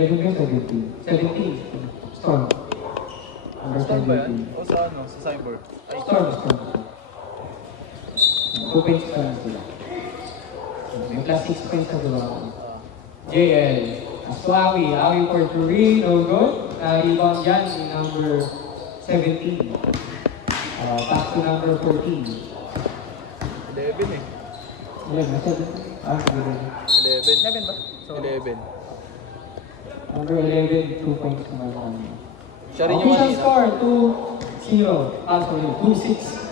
11 ka, 17. 17. Storm. Number Storm ba yan? 17. O sa ano? Sa cyber? Ay, Storm. 2 points pa lang sila. May plus 6 points na diba? JL. Aswawi. Awi for 3. No good. Rebound dyan si number 17. Back to number 14. 11 eh. 11. 7. 11. 11 ba? 11. Number 11, 2 points naman ako. Siya rin yung Official kanina. score, 2-0. Sorry, 2-6.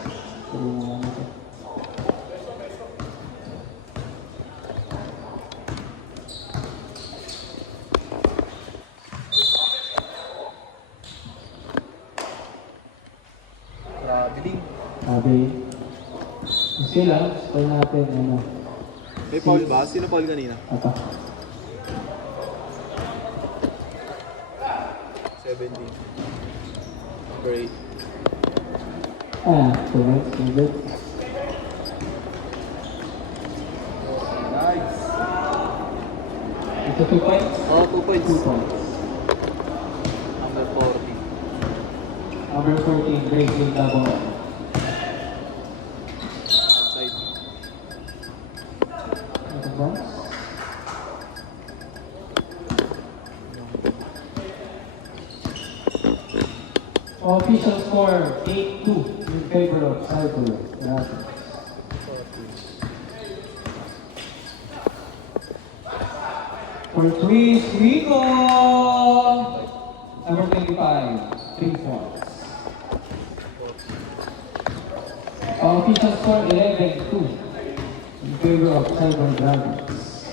Traveling. Sabi, sila, score natin, ano, May foul ba? Sino foul kanina? ito. 17. Number 8. 2 points, good. Nice. Ito 2 points? Oh, 2 points. 2 points. Number 40. Number 14, Great League double. Outside. Ito points? Official score, 8-2 in favor of Cyber. For 3, Rico! Number 25, 3 points. Official score, 11-2 in favor of Cyber Dragons.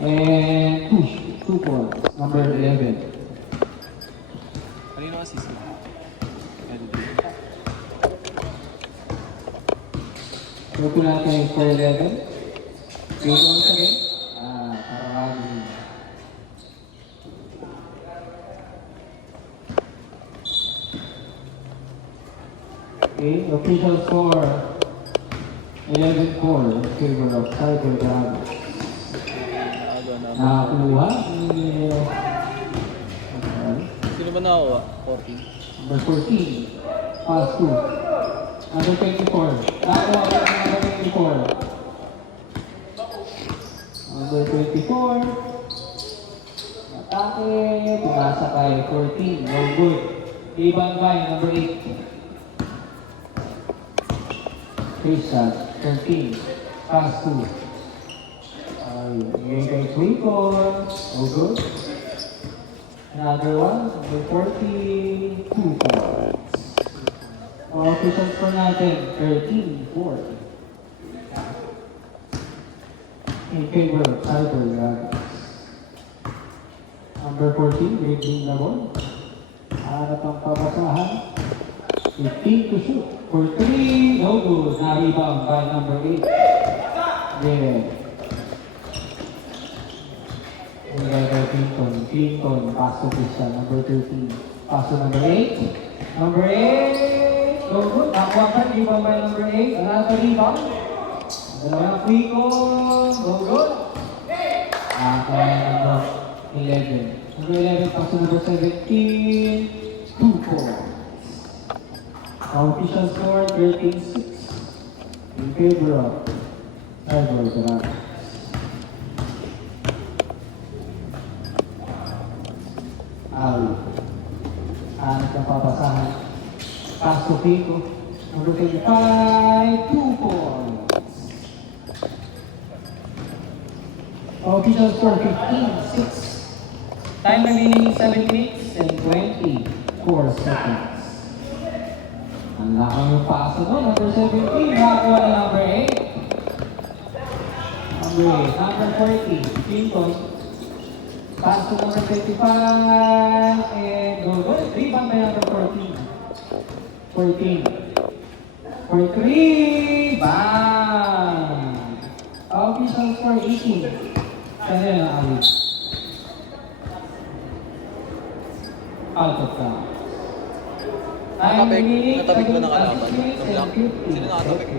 And push, 2 points, number 11. Kanino assist? So po natin for 11. Go once again. Parang okay, official score 11-4 in favor of Cyber Dragons. Nakakuha ni Sino ba nakakuha? 14. number 14, pass 2. Number 24. Nakakuha ko ng number 24. Number 24. Atake. Pumasa kay 14. No good. Iban by number 8. Crystal. 13. Pass 2. Ibigay kay Twicon. No good. Another one. Number 40. 2 points. Official score natin, 13-4. In favor of Cyber Dragons. Number 14, Great League Labon. Hanap ang pabasahan. 15 to shoot. For 3, no good. Na-rebound by number 8. Yeah. Ibigay kay Clinton. Clinton, pass to Christian. Number 13. Pass to number 8. Number 8. So good. Nakuha pa. Rebound by number 8. Another rebound. Dalawang free ko. So good. Number 11. Number 11 pass to number 17. 2 points. Official score 13-6. In favor of Cyber Dragons. Hanap ng papasahan. Pass to Pico. Number 25, 2 points. Official score 15-6. Time remaining 7 minutes and 24 seconds. Ang lakang yung paso doon. Number 17, nakakuha na number 8. Number 8, number 40, Pico. Pass to number 25, and go. Rebound by number 14. 14. For 3, bang! Official score 18. Kaya na alit. Out of time. Natabik ko na kalaban. Nablock. Sino nakatabik?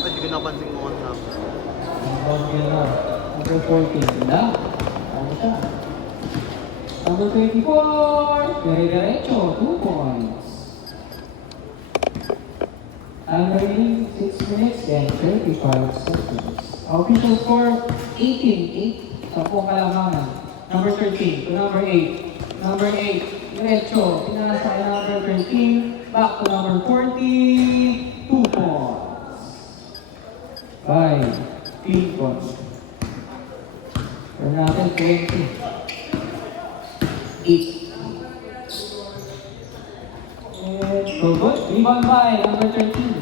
Ay, di ko napansin mo kung naman. Number 14 na. Ano siya? Number 24, Derecho, 2 points. Time remaining 6 minutes and 35 seconds. Official score 18-8. 10 kalamangan. Number 13 to number 8. Number 8, Derecho. Pinasa kay number 13. Back to number 40. 2 points. 5. Clean points. Turn natin 20. 8. And so good. Rebound by number 13.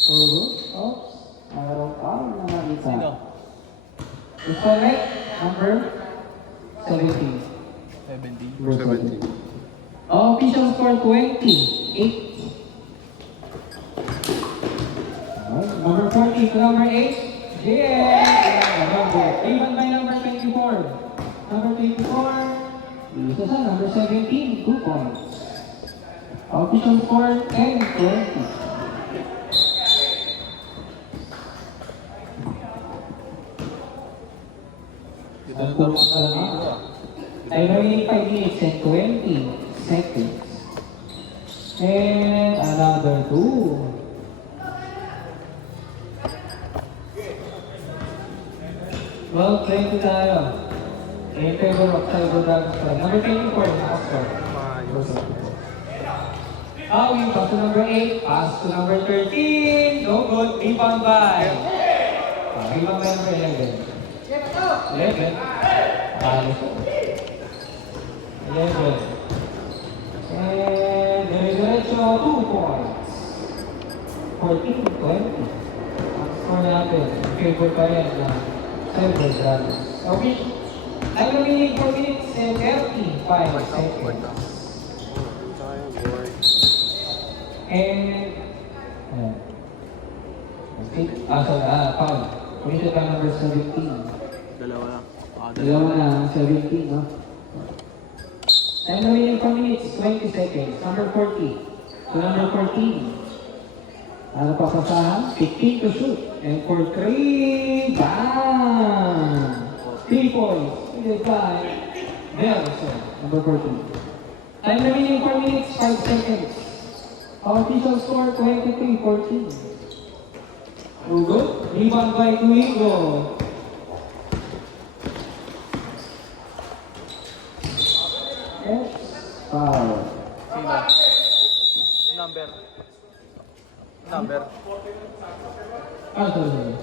So good. Oops. Mayroong foul na nakita. Sino? Is correct. Number 17. 70. Number 17. Official score 20. 8. Number 40 to number 8. Yeah! Rebound by number 24. Number 24. Dito sa number 17. 2 points. Official score 10-20. Dito na tama sa dito ah. Time remaining 5 minutes and 20 seconds. And another 2. Well, 20 tayo. In favor of Cyber Dragons Club. Number 24, Oscar. We pass to number 8, pass to number 13. No good. Rebound by. Rebound by number 11. 11. 11. And Derecho, 2 points. 14-20. Ang score natin, in favor pa rin na Cyber Dragons. Okay. Time remaining 4 minutes and 35 seconds. And foul. Committed by number 17. Dalawa na. Dalawa na, 17, no? Time remaining 4 minutes, 20 seconds. Number 40 to number 14. Ano pa pasahan? 15 to shoot. And for 3, bam! 3 points. Committed by Nelson, number 14. Time remaining 4 minutes, 5 seconds. Official score 23-14. Good. Rebound by Tuigo. Yes. Foul. Sino? Number. Number. Sorry.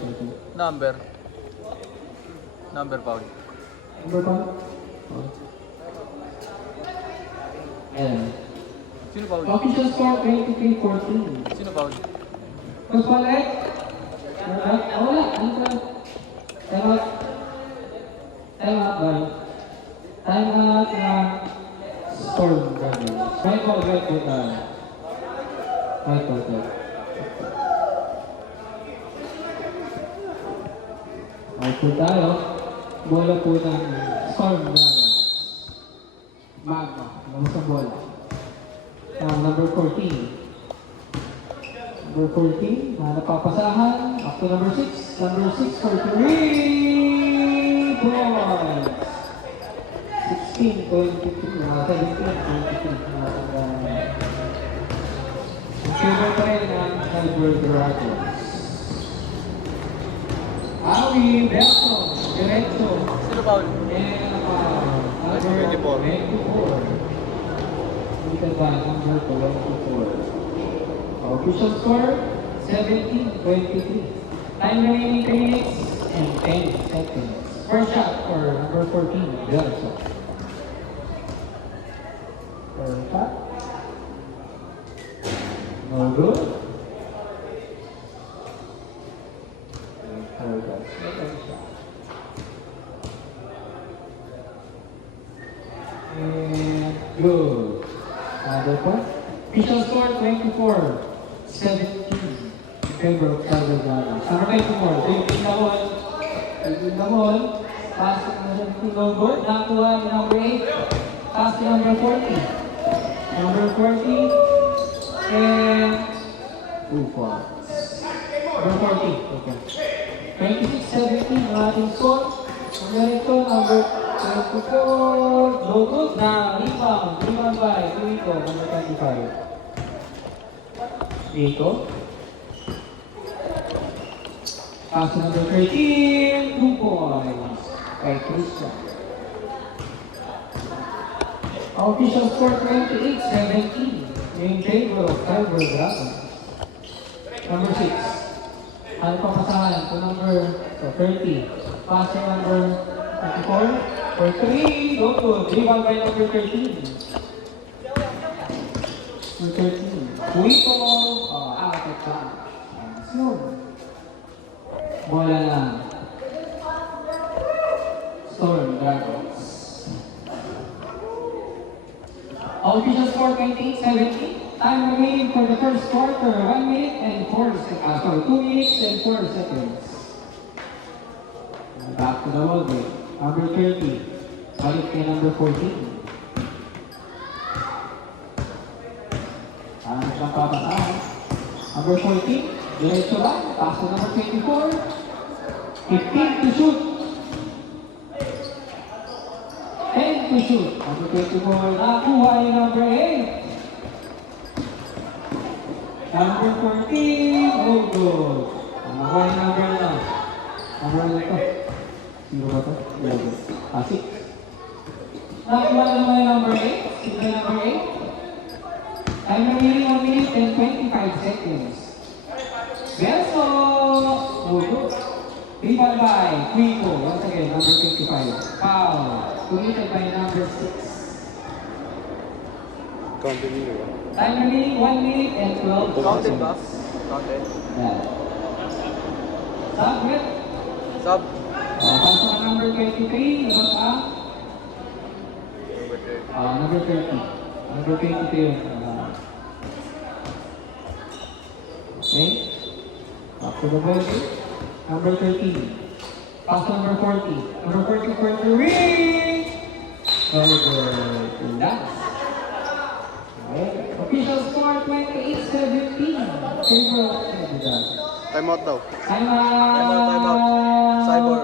Number. Number foul. Number 1. Ayan. Sino foul? Official score 23-14. Sino foul? Mas pala wala. Ano ka? Time out. Time out, boy. Time out na Storm Brothers. White ball. White ball tayo. Bola po ng Storm Brothers. Magma. Vamos sa bola. Number 14. Number 14, napapasahan. Up to number 6. Number 6 for 3 points. 16-23. 17-23. Favor pa rin ang Cyber Dragons. Belson, Derecho. Sino foul? And Number 24. 24. Committed by number 24. Official score 17-23. Time remaining 3 minutes and 10 seconds. First shot for number 14, Belson. First shot. No good. Second shot. And good. Another point. Official score 24-17 in favor of Cyber Dragons. Number 24, taking the ball. Pass to number 17, no good. Nakuha ni number 8. Pass to number 40. Number 40. And 2 points. Number 40. Okay. 26-17 ang ating score. Ang ganito, number 24. Lugod na rebound. Rebound by Dito, number 25. Dito. Pass to number 13. 2 points. Kay Christian. Official score 28-17. In favor of Calvary Dragons. Number 6. Ano pa pasahan to number 30. Pass to number 24. For 3. Go to. Rebound by number 13. Number 13. Kuito. Out of bounds. Smooth. Bola lang. Storm Dragons. Official score 28-17. Time remaining for the first quarter, 1 minute and 2 minutes and 4 seconds. Back to the ball game. Number 30. Balik kay number 14. Ano siyang papasahan? Number 14. Diretso ba? Pass to number 24. 15 to shoot. 10 to shoot. Number 24. Nakuha yung number 8. Number 14, oh good. Nakuha yung number na. Number na ito. Sino ba ito? 6. Nakuha naman yung number 8. Sino yung number 8? Time remaining 1 minute and 25 seconds. Belso! Oh good. Rebound by Quico. Once again, number 25. Foul. Committed by number 6. Counting nyo ba? Time remaining 1 minute and 12 Counted seconds. ba? Counted. Yeah. Submit. Sub. Pasok ang number 23. Labas ang number 30. Number 22 yun. Okay. Back to the ball. Number 13. Pass to number 40. Number 40 for 3. Over. Last. Okay. Official score 28-17. Favor of Canada. Time out daw. Time out. Time out. Cyber.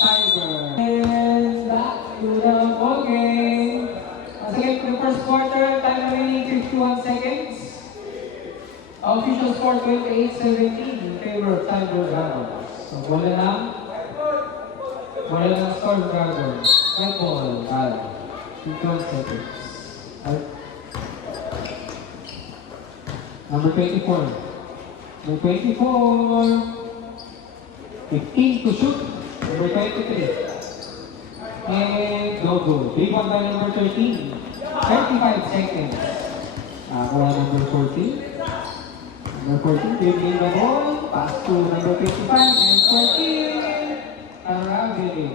Cyber. And back to the ball game. Once again, for the first quarter, time remaining 51 seconds. Official score 28-17 in favor of Cyber Dragons. So, bola lang. Bola lang Storm Dragons. Red ball. 12 seconds. Right. Number 24. Number 24. 15 to shoot. Number 23. And no good. Rebound by number 13. 35 seconds. Kuha number 14. Number 14, dribbling the ball. Pass to number 55 and 14. Arriving.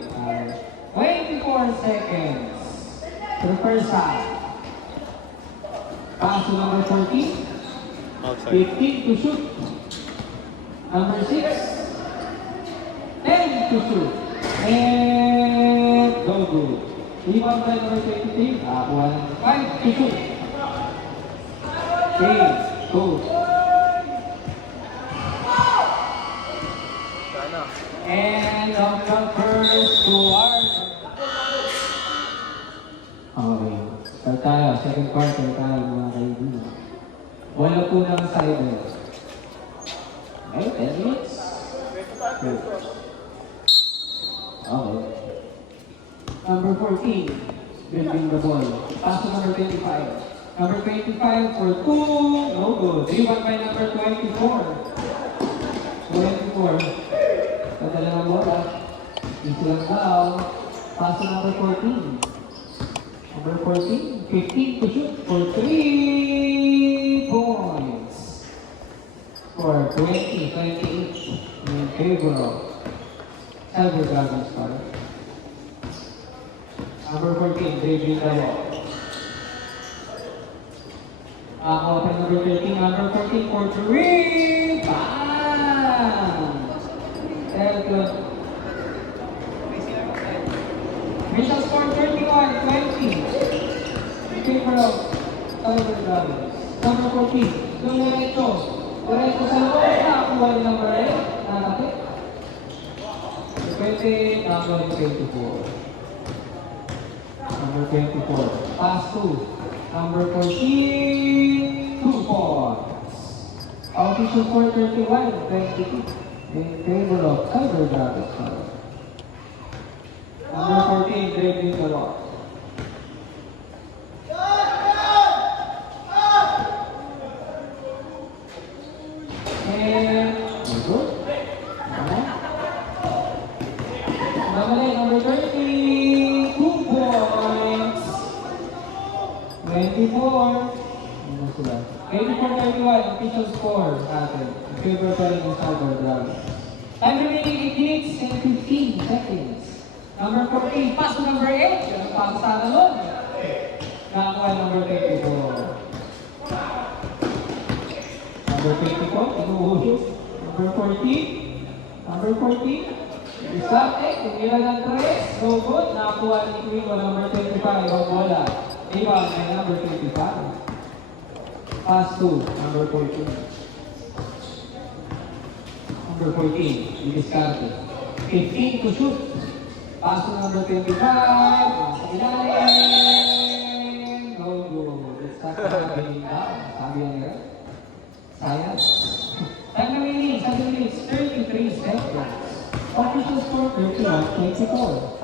24 seconds. To the first half. Pass to number 14. Outside. 15 to shoot. Number 6. 10 to shoot. And no good. Rebound by number 23. Kuha number 5 to shoot. 3, 2. Sana. And on the first quarter. Okay. Start tayo. Second quarter tayo mga kaibigan. Wala po ng cyber. Okay, 10 minutes. Good. Okay. Number 14, building the ball. Pass to number 25. Number 25 for 2. No good. Rebound by number 24. 24. Padala ng bola. Dito lang daw. Pass to number 14. Number 14, 15 to shoot for 3 points. For 20-28 in favor of Cyber Dragons Star. Number 14, dribbling the ball. Open number 13, number 14 for 3. Bam! Very good. Official score 31-20. In favor of Cyber Dragons. Number 14, Donato. Diretso sa loob, nakakuha ni number 8. Nakapit. 20, nakakuha ni 24. Number 24. Pass 2. Number 14. 2 points. Official score 31-22. In favor of Cyber Dragons. Number 14, dribbling the ball. And good. Number 30, 2 points. 24. Ano sila? 84-31, official score natin. In favor pa rin ng Cyber Dragons. Time remaining 8 minutes and 15 seconds. Number 14, pass to number 8. Yung pass sa talon. Nakakuha number 24. Number 24, inuuhos. Number 14. Number 14. Isate, tumira ng 3. No good. Nakakuha ni Queen number 25. Ang bola. Iba, may number 25. Pass to number 14. Number 14, i-discarte. 15 to shoot. Pass to number 25. Nasa ilalim. No good. It's not happening now. Sabi yan nila. Science. Time remaining, 7 minutes, 33 seconds. Official score 31-24.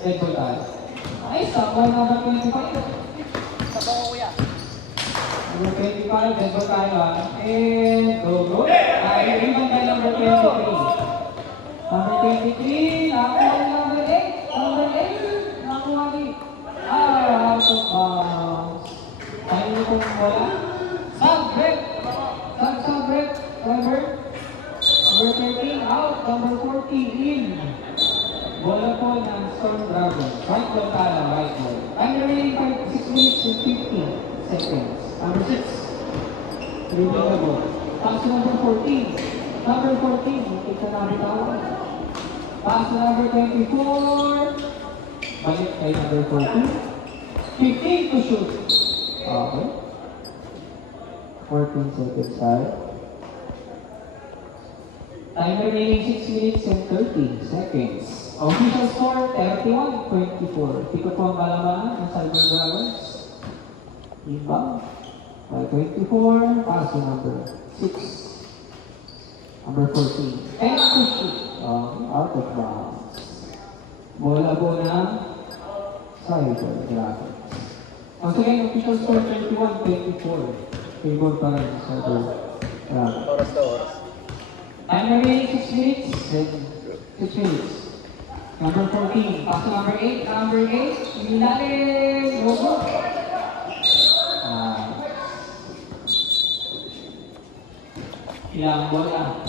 Dead ball tayo. Ay, sabay number 25. Number 25, dead ball tayo ha. And go good. Ay, rebound by number 23. Number 23, nakuha ni number 8. Number 8, nakuha ni... out of bounds. Tayo nyo kung wala. Sub-break. Sub-break. Number 13, out. Number 14, in. Bola po ng Storm Dragon. Right ball tayo, right ball. Time remaining 6 minutes and 15 seconds. Number 6. Dribbling the ball. Pass to number 14. Number 14, hindi ka nabitawan. Pass to number 24. Balik kay number 14. 15 to shoot. Okay. 14 seconds tayo. Time remaining 6 minutes and 30 seconds. Official score 31-24. Hindi ko po ang malaman ng Cyber Dragons. Inbound. By 24, pass to number 6. Number 14. And to shoot. Out of bounds. Bola po ng Cyber Dragons. Once again, official score 31-24. Favor pa rin sa Cyber Dragons. Oras na oras. Time remaining 6 minutes and 6 minutes. Number 14, pass to number 8. Number 8, Milanes. Logo. Ilang bola.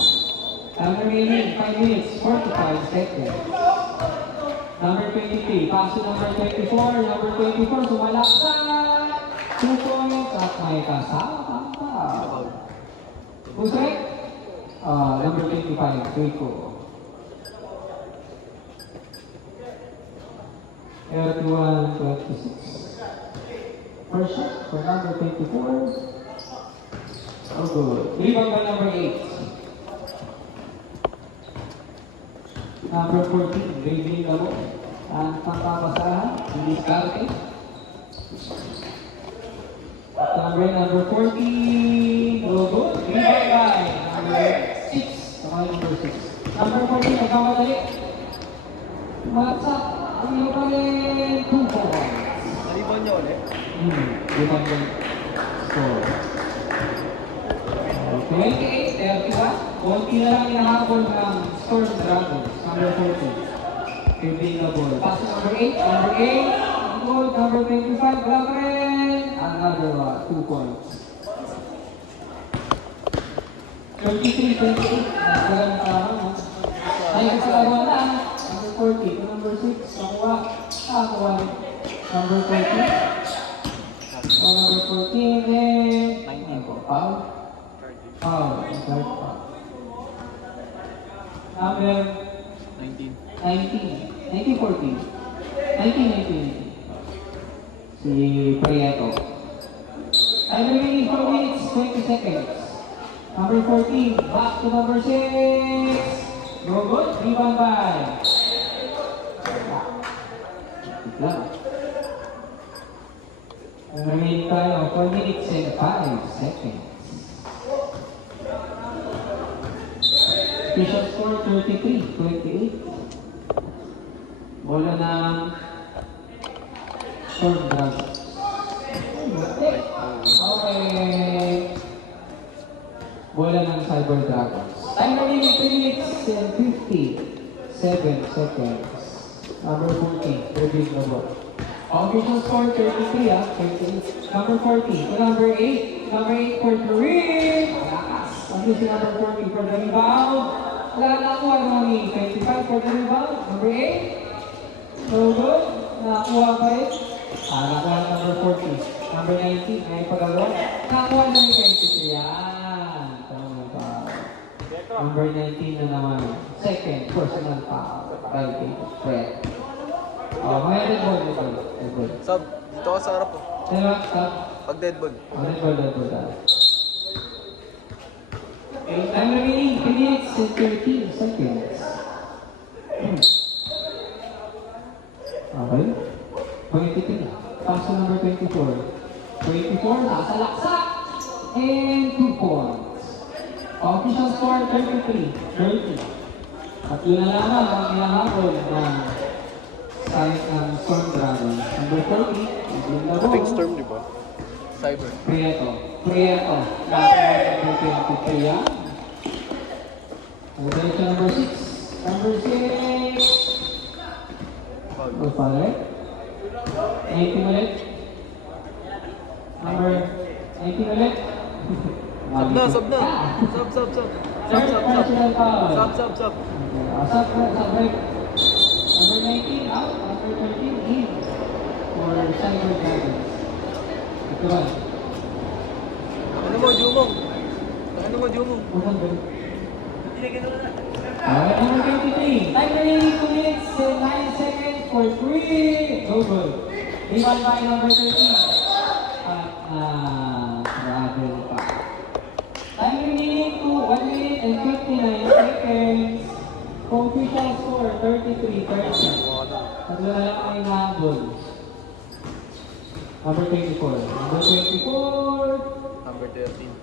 Time remaining 5 minutes, 45 seconds. Number 23, pass to number 24. Number 24, sumalaksan. 2 points at may kasama pa. Who's right? Number 25, Rico. 31-26. First shot for number 24. Oh, good. Rebound by number 8. Number 14, dribbling the ball. Ang pangkapasahan, i-discarte. At number 14, oh, good. Rebound by number 6. Number 6. Number 14, nagkamadali. Matsak. Ang iyo pa rin 2 points. Nalibon niyo ulit? Rebound yung score. 28-31. Konti na lang inahabol ng Storm Dragons. Number 14. Dribbling the ball. Pass to number 8. Number 8. Ang goal. Number 25. Wala pa rin. Another 2 points. 33-28. Walang tama. Ay, sa laro na. Number 40 to number 6. Nakuha. Number 40. So, number 14 and... 19 po. Foul. Foul. Third foul. Number 19. 19-14. 19-19. Si Prieto. Time remaining 4 minutes 20 seconds. Number 14, back to number 6. No good, rebound by. Lang. Remain tayo, 4 minutes and 5 seconds. Official score 33-28. Bola ng Storm Dragons. Okay. Bola ng Cyber Dragons. Time remaining 3 minutes and 57 seconds. Number 14, Irving na ball. Official score 33 28. Number 40 to number 8. Number 8 for Kareem. Malakas. Ang si number 40 for the rebound. Wala na ako, ano 25 for the rebound. Number 8. No good. Nakakuha pa rin. Nakakuha na number 40. Number 19, may pagagawa. Nakakuha na ni 23. Yan. Tama ba? Number 19 na naman. Second, personal foul. Right, Fred. Oh, may dead ball. Sab, dito ka sa harap po. Diba? Stop. Pag dead ball. Dead ball. Okay, time remaining 3 minutes and 13 seconds. Okay. 23. Pass to number 24. 24, nasa laksa. And 2 points. Official score 33-30. At yun na lamang ang hinahabol ng side ng Storm Dragons. Number 30, yung laro. Big storm, di ba? Cyber. Prieto. Lahat ng 23 yan. Diretso number 6. Number 6. Ulit. 19 ulit. Number 19 ulit. Sab na. Sab. Third personal foul. Sab. Sub break. Number 19 out. Number 13 in. For Cyber Dragons. Ito ba? Ano mo, Jumong? Unang break. Alright, number 23. Time remaining 2 minutes and 9 seconds for 3. Go good. Rebound by number 13. At travel pa. Time remaining to 1 minute and 59 seconds. Official score 33-30. Tatlo na lang ang inahabol. Number 24. Number 24. Number 13.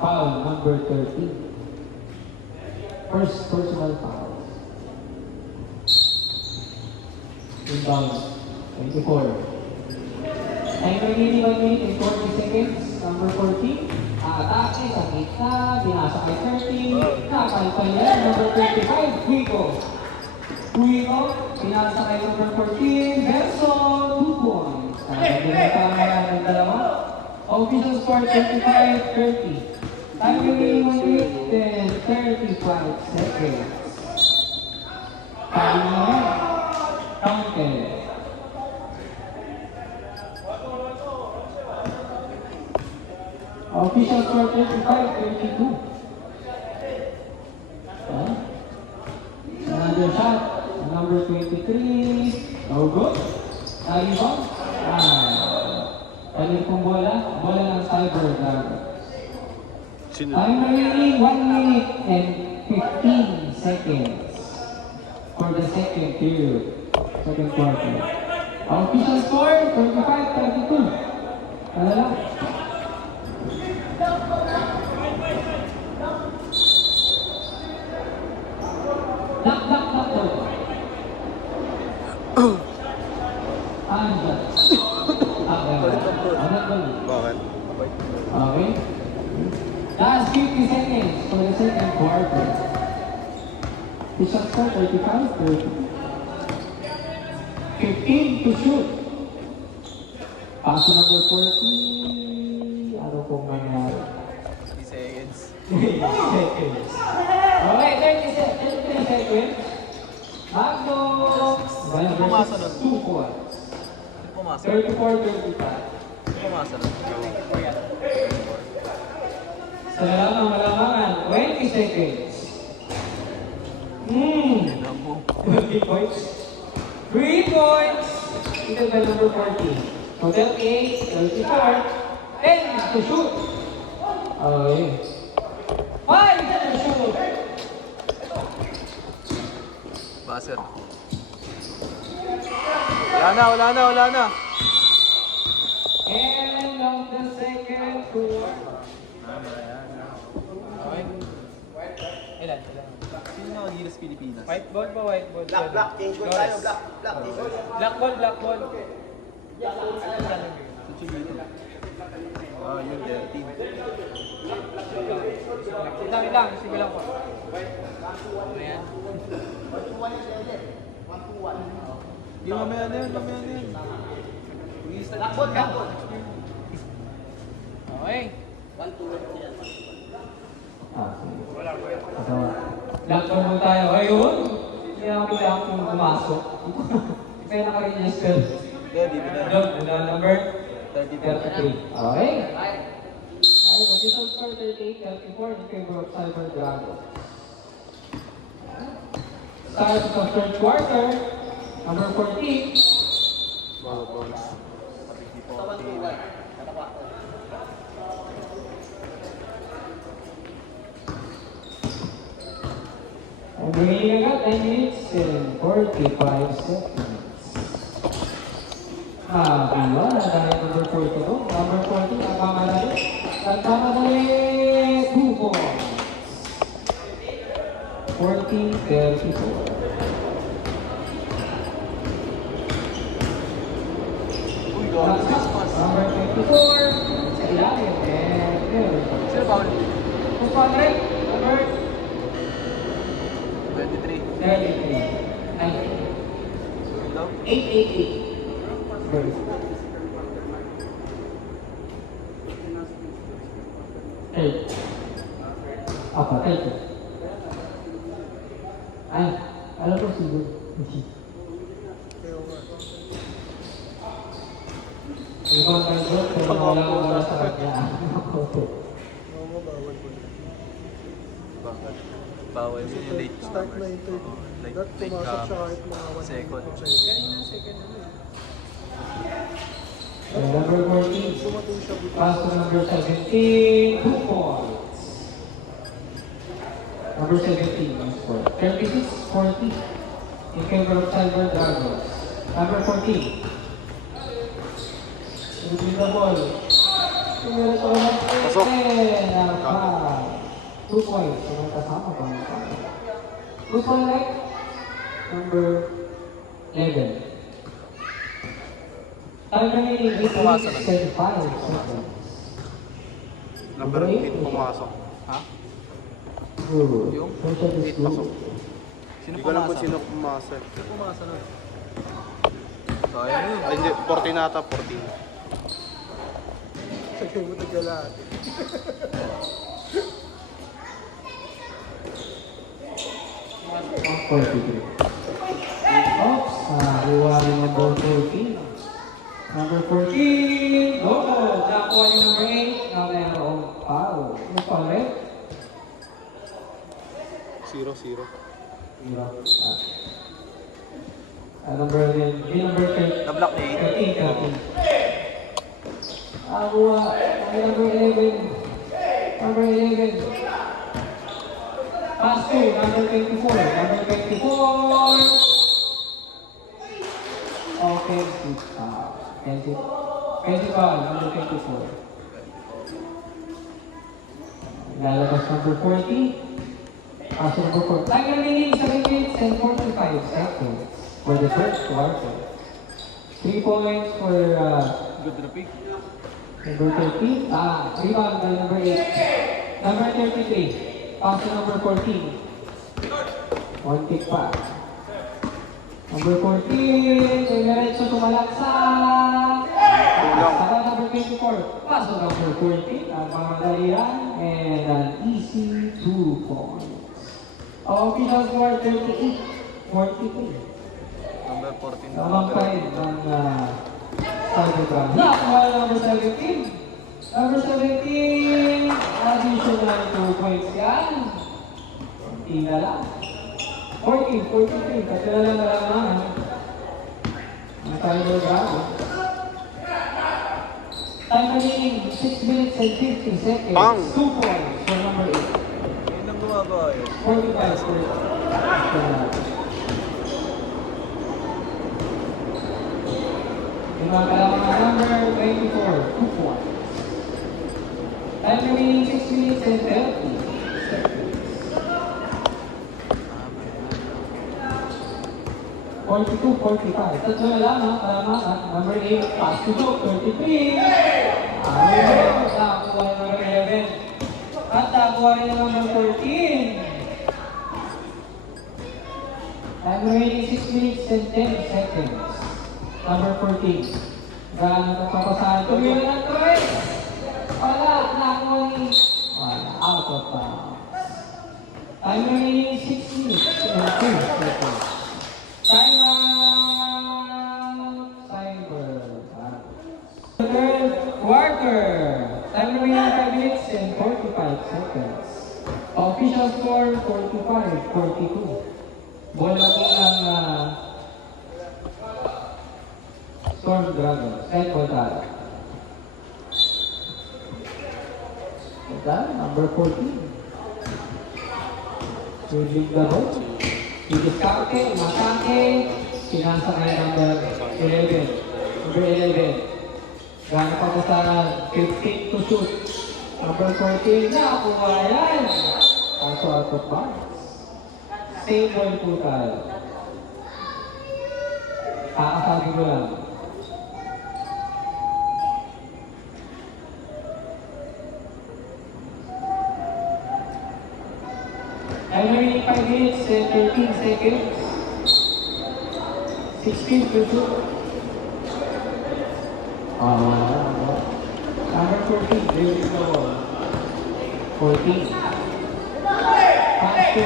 Foul number 13. First personal foul. Inbound 24. Time remaining 1 minute and 40 seconds. Number 14. Atake sa gitna. Binasa kay 30. Nakalpal yan. Number 25. Quico. Binasa kay number 14. Benson. 2 points. Binasa ng dalawa. Official score 35-30. Time remaining 1 minute and 35 seconds. Time na counted. Official score 35-32. Another shot. Number 23. No good. Rebound. Galing pong bola ng Cyber Dragons. Sino? Time remaining 1 minute and 15 seconds for the second period, second quarter. Official score 35-32. Ano lang? Knock. Bakit? Okay. Last 50 seconds for the second quarter. Official score 35-30. 15 to shoot. Pass to number 40. Ano pong nangyari? 3 seconds. 30 seconds. Okay, 30 seconds. Magno. Pumasa nun. 2 points. Pumasa. 34-35. Pumasa na. Sa lahat ng malamangan, 20 seconds. 20 points. 3 points. Ito ba number 40? So 38, 34. 10 to shoot. Okay. 5 to shoot. Buzzer. Wala na. End of the second quarter. Ilan? Sino nakagilas Pilipinas? White ball ba? White ball? Black, change ball tayo, black, t-shirt. Black ball, black ball. Sa Chulito. Yun, kaya team. Lang, sige lang po. Ayan. Di mamaya na yun. Black ball. Okay. So, black ball mo tayo. Ayun. Hindi ako kailangan kung pumasok. Kaya naka-register. Dito na. Number 33. 33. Okay. Ay, official score 38-34 in favor of Cyber Dragon. Start of the third quarter. Number 14. Mga bones. And remaining agad 10 minutes and 45 seconds. Yun. Dahil number 42. Number 40, nagmamadali. Nagmamadali. 2 points. 40-34. Uy, gawin sa pass. Number 24. Sa ilalim. And there. Sino foul? Who's Patrick? Number 23. 33. 888. Very good. Third. Apa, third. Ay, alam ko siguro. Ibang kanto, pero wala sa kanya. Bakit? Bawal yun yung late Start na comers. yung 30. Like, That pumasok siya kahit mga 1 second. Kanina second ano eh. And number 14. Sumatay siya bigla. Pass to number 17. 2 points. Number 17 is for 36-40 in favor of Cyber Dragons. Number 14. Moving the ball. Pasok. 2 points. So, may kasama pa. Who's on right? Number 11. Time remaining 8 minutes 35 seconds. Number 8 pumasok. Ha? Good. Yung Pressure is 8 pasok. good. Sino Hindi ko alam kung pumasa? sino pumasa. Sino pumasa nun? Sayang yun. Ay, hindi. 14 nata, 14. Sagay mo naglalaan. 143. Oops, iwa ni number 14. Number 14, go! Nakuha ni number 8 na mayroong foul. Ano pa ulit? 0-0. Number 11, number 13. Na-block ni 13. Nakuha ni number 11. Number 11. Pass to number 24. Number 24. Okay, Festival, number 24. Lalabas number 40. Pass to number 4. Time remaining 7 minutes and 45 seconds for the first quarter. 3 points for Good to the pick. number 13. Rebound by number 8. Number 33. Pass to number 14. 1 kick pa. Number 14. Diretso tumalaksak. Saka number 24. Pass to number 14. Ang pangandalian. And an easy 2 points. Official score 38-43. Number 14. Tamang five ng Cybertron. Nakuha number 17. Number 17, additional 2 points yan. Hindi na lang. 14, 43. Katulala na lang naman. Ang Cybertron. Time remaining 6 minutes and 50 seconds. Bang! 2 points for number 8. Yun ang gumagawa yun. 45 for yung mga kalaman number 24, 2 points. Time remaining 6 minutes and 30 seconds. 42, 45. Tatlo na lang ang kalaman. Number 8, pass to go, 33. Ayun, nakakuha ng number 11. At nakakuha rin ng number 14. Time remaining 6 minutes and 10 seconds. Number 14. Gaano ka papasahan? Tumira na ito eh! Wala, nakakuha ni... Wala, out of bounds. Time remaining 6 minutes and 2 seconds. Time out! Cyber. Third quarter. Time remaining 5 minutes and 45 seconds. Official score 45-42. Bola po ng Storm Dragons. Ed Bodara. Bodara, number 14. Swinging the ball. Idiskarte, umatake. Sinasa kay number 11. Number 11. Gano'n pa po sa 15 to shoot. Number 14. Nakuha yan. Kaso out of bounds. Same ball po tayo. Kakasabi ko lang. Time remaining 5 minutes and 13 seconds. 16 to shoot. Number 14, release the ball. 14. Pass to,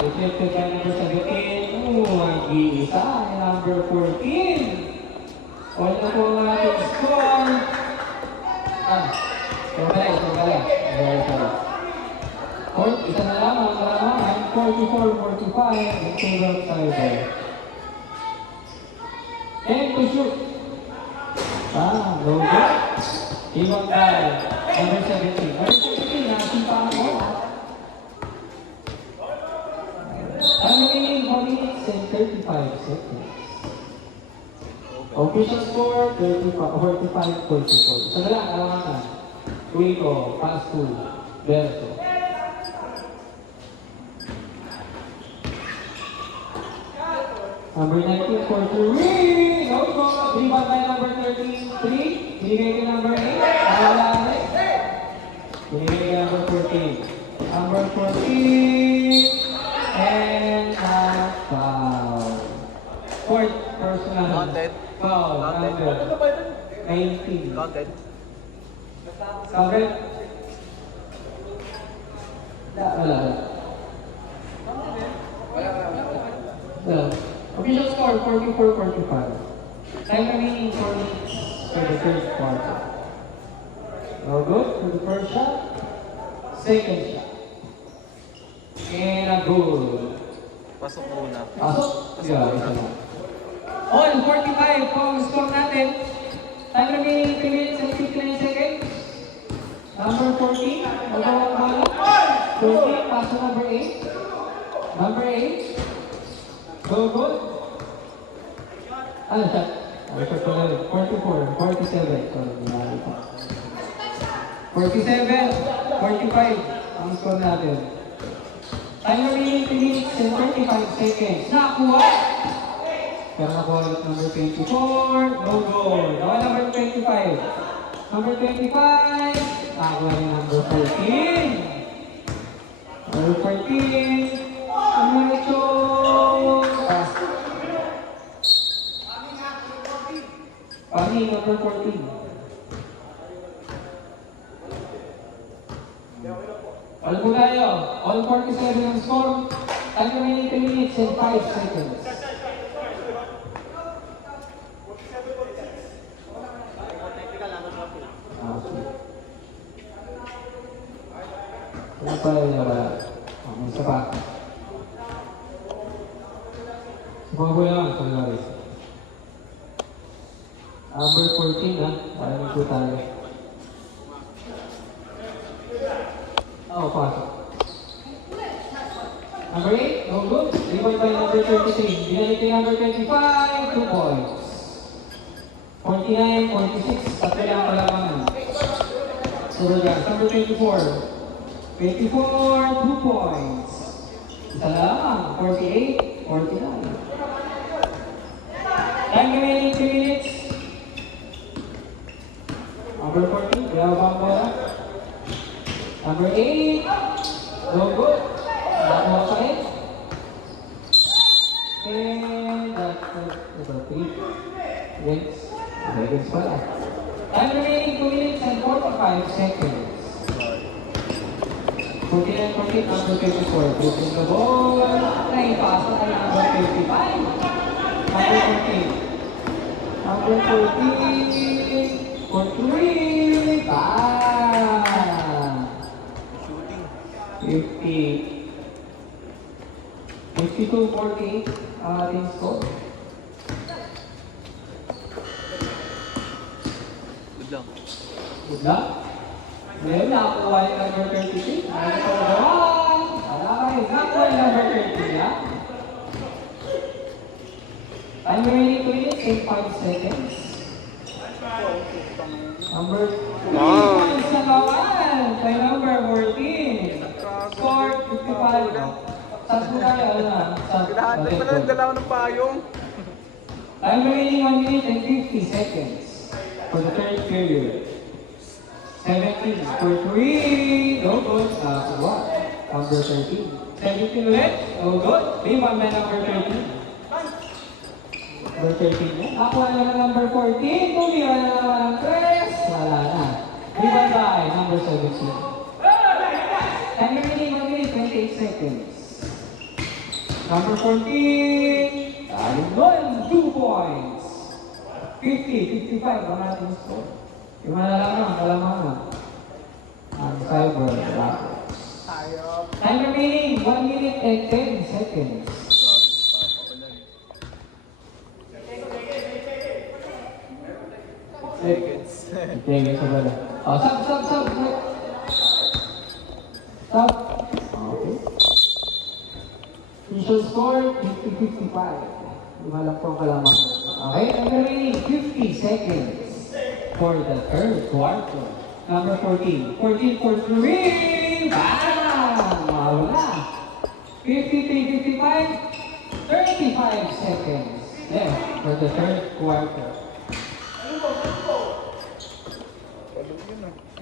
deflected by number 17. Mag-iisa ay number 14. All na po ang ating score. Sumali. Very sorry. Isa na lang ang kalamangan, 44-45 in favor of Cyber. And to shoot. No good. Ibang guy, number 17. Number 17, nakasimpa ako. Ang remaining 1 minutes and 35 seconds. Official score, 45-44. Isa na lang, kalamangan. Tuiko, pass to Berto. Number 19 for 3. No go. Rebound by number 13. 3. Binigay kay number 8. Wala rin. Binigay kay number 14. Number 14. And foul. Fourth personal. Counted. Foul. Counted. Number 19. Counted. Counted? Wala. Wala. Official score 44-45. Time remaining 4 minutes for the third quarter. No good for the first shot. Second shot. And a goal. Pasok muna. Pasok? Yeah, isa lang. All 45 po ang score natin. Time remaining 3 minutes and 59 seconds. Number 14. Magawang bola. 14. Paso number 8. Number 8. Go good. Ano siya? Ano siya pala? 44, 47. Sorry, binali pa. 47, 45 ang score natin. Time remaining 3 minutes and 35 seconds. Nakuha! Pero nakuha ulit number 24. No goal. Nakuha number 25. Number 25. Nakuha rin number 14. Number 14. Numecho. Pani, number 14. All po tayo. All 47 ang score. Time remaining 3 minutes and 5 seconds. Ano pa yun na wala? Isa pa. Mga boy naman, Solaris. Number 14 ha, parang po tayo. Oh, pasok. Number 8, no good. Rebound by number 33. Binalik kay number 25, 2 points. 49, 46, tatlo lang palamangan. Surga, number 24. 24, 2 points. Isa lang, 48, 49. Time remaining 2 minutes. Number 14, Yabang bola. Number 8, no good. Nakakuha pa rin. And that's number 3. Against pala. Time remaining 2 minutes and 45 seconds. 49, 48, number 24. Putting the ball. Naipasa kay number 55. Number 14. Number 14. For 3. Shooting. 50. 52-48 ang ating score. Good lang. Good luck. Ngayon, nakakuha yung number 33. Ano ito naman? Alay, nakakuha yung number 33, ha? Time remaining 2 minutes and 5 seconds. Number 3 points na kawan kay number 14. Score 55. Saan tayo, ano na? Kinahantay pa lang, dala ko ng payong. Time remaining 1 minute and 50 seconds for the third period. 17 for 3. No good. What? Number 13. 17 ulit. No good. Rebound by number 13. Number 13 yan. Nakuha na ng number 14. Tumira na naman ng 3. Wala na. Rebound by number 17. Time remaining 1 minute 28 seconds. Number 14. Doon, 2 points. 50, 55 ang ating score. Yung malalaman, kalamangan. Ang cyber, Rockets. Tayo. Time remaining, 1 minute and 10 seconds. Seconds. Okay, sa bala. Oh, stop. Stop. Okay. Initial score, 50-55. Lima lang po ang kalamangan. Okay, time remaining, 50 seconds for the third quarter. Number 14. 14 for 3. Bam! Wala. 53-55. 35 seconds left for the third quarter.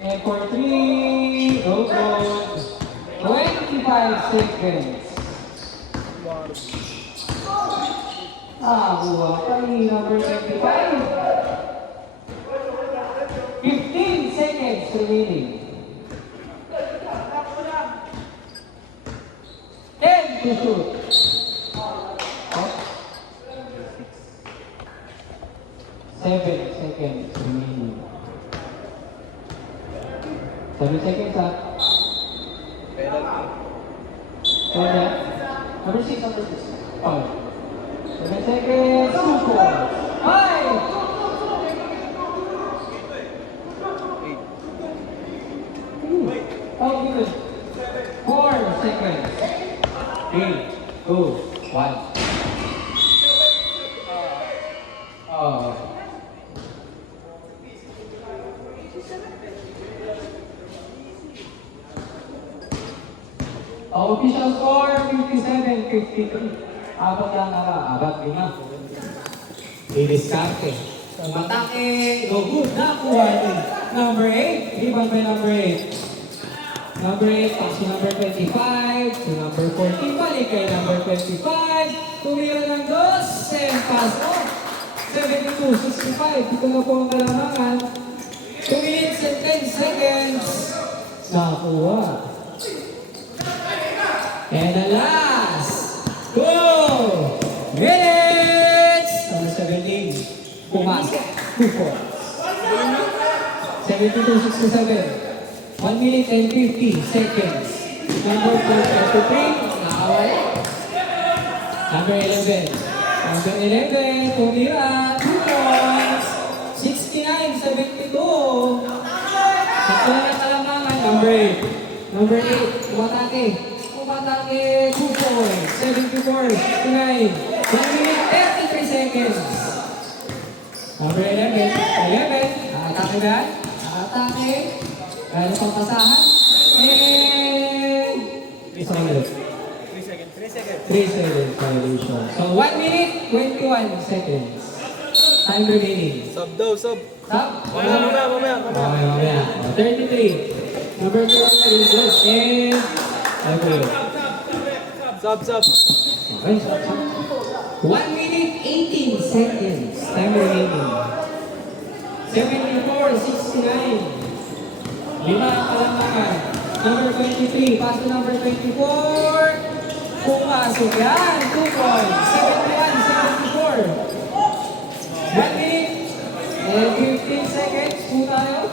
And for 3, no good. 25 seconds. Buha pa ni number 25. 15 seconds remaining. 10 to shoot. 7 seconds remaining. 7 seconds ha. Penalty. Kaya, number 6, number 6. 7 seconds, 2 points. 5! 4 seconds. 3, 2, 1. Oh. Official score 57-53. Apat lang abat 5. Didiskarte. Matake, no good. Nakuha ni number 8. Rebound by number 8. Number 8, pass to number 25. To number 14, balik kay number 25. Tumira ng 2, and pass off. 72-65. Dito na po ang kalamangan. 2 minutes and 10 seconds. Nakuha. And the last 2 minutes! Number 17, pumasok. 2 points. 72-67. 1 minute and 50 seconds. Number 23, nakawala. Number 11. Number 11, tumira. 2 points. 69-72. Sakto na kalamangan. Number 8. Number 8, umatake. Umatake, 2 points. 74, 69. 1 minute, 33 seconds. Number 11, atake ba? Atake. Kaya pang pasahan. And... isang minute. 3 seconds violation. So 1 minute, 21 seconds. Time remaining. Sub daw, sub. Stop. Mamaya. Mamaya. 33. Number 33 is good. And... okay. Sub. Okay, stop. 1 minute, 18 seconds. Time remaining. 74, 69. 5 kalamang. Number 23, pass to number 24. Pumasok yan. 2 points. 71, 74. 1 minute and 15 seconds po tayo.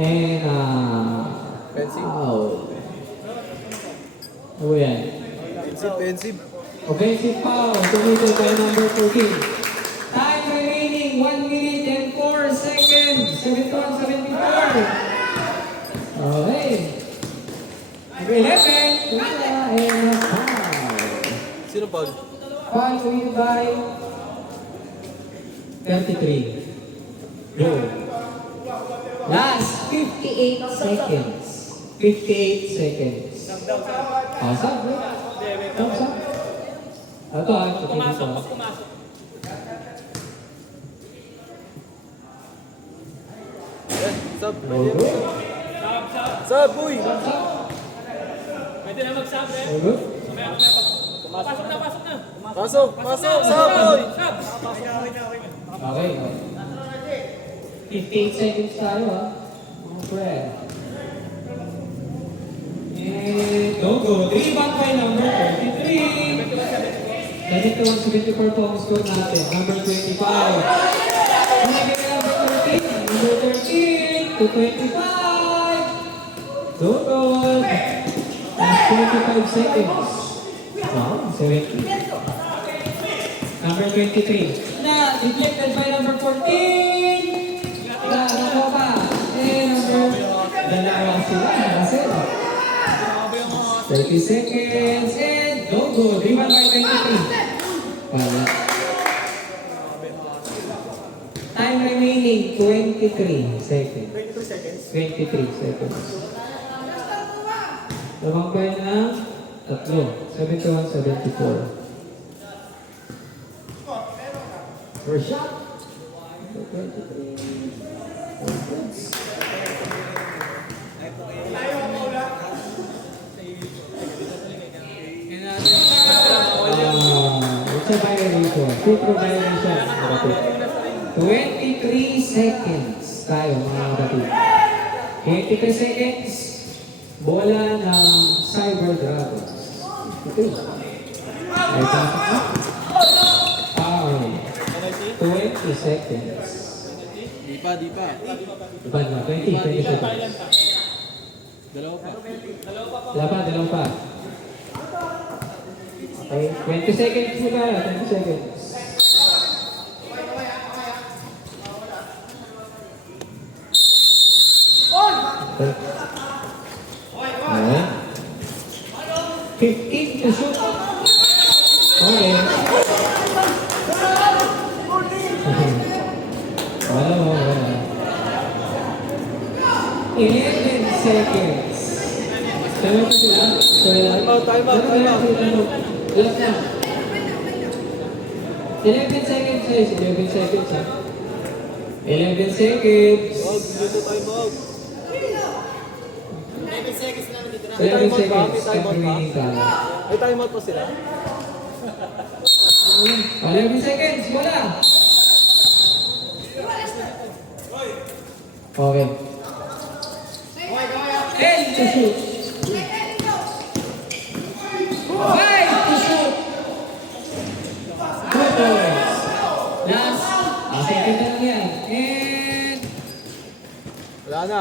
And, foul. Ano yan? Defensive. Offensive foul, committed by number 14. Time remaining, 1 minute and 4 seconds. 71, 74. Okay. Number 11, and a foul. Sino foul? Foul committed by 33. Go. Last 58 seconds. 58 seconds. Oh, sub, bro. Thumbs up. Ito pumasok. Sub. All Sub, boy. Pwede na mag-sub, eh. good? Pasok na. Pasok, sub, boy. Sub. Okay. 58 seconds tayo, ha? Okay. And go. Rebound by number 33. 71-74 po ang score natin. Number 25. Number 13. Number 13 to 25. Go. Last 25 seconds. Wow, 70. Number 23. Na, deflected by number 14. Nako pa. Number, dalawa sila. Nakasel. 30 seconds. And go. Rebound by 23. Wala. Time remaining, 23 seconds. 23 seconds. Lamang pa na 3. 71-74. First shot. 23. It's a violation. True violation. 23 seconds tayo mga kapatid. 23 seconds. Bola ng Cyber Dragons. Okay. May pasok na. Foul. 20 seconds. Di pa. Iba na. 20 seconds. Dalawa pa. Dalawa pa. Okay. 20 seconds mo tayo. 20 seconds. Okay. Alright. 15 to shoot. Okay. Wala. 11 seconds. Tama pa sila? Time out. Last na. 11 seconds guys. 11 seconds ha. 11 seconds. Wag, dito time out. 11 seconds. Remaining tayo. May time out pa sila? 11 seconds. Bola. Okay. 10 to shoot. 5 to shoot. 2 points. Last. Second na lang yan. And... Wala na.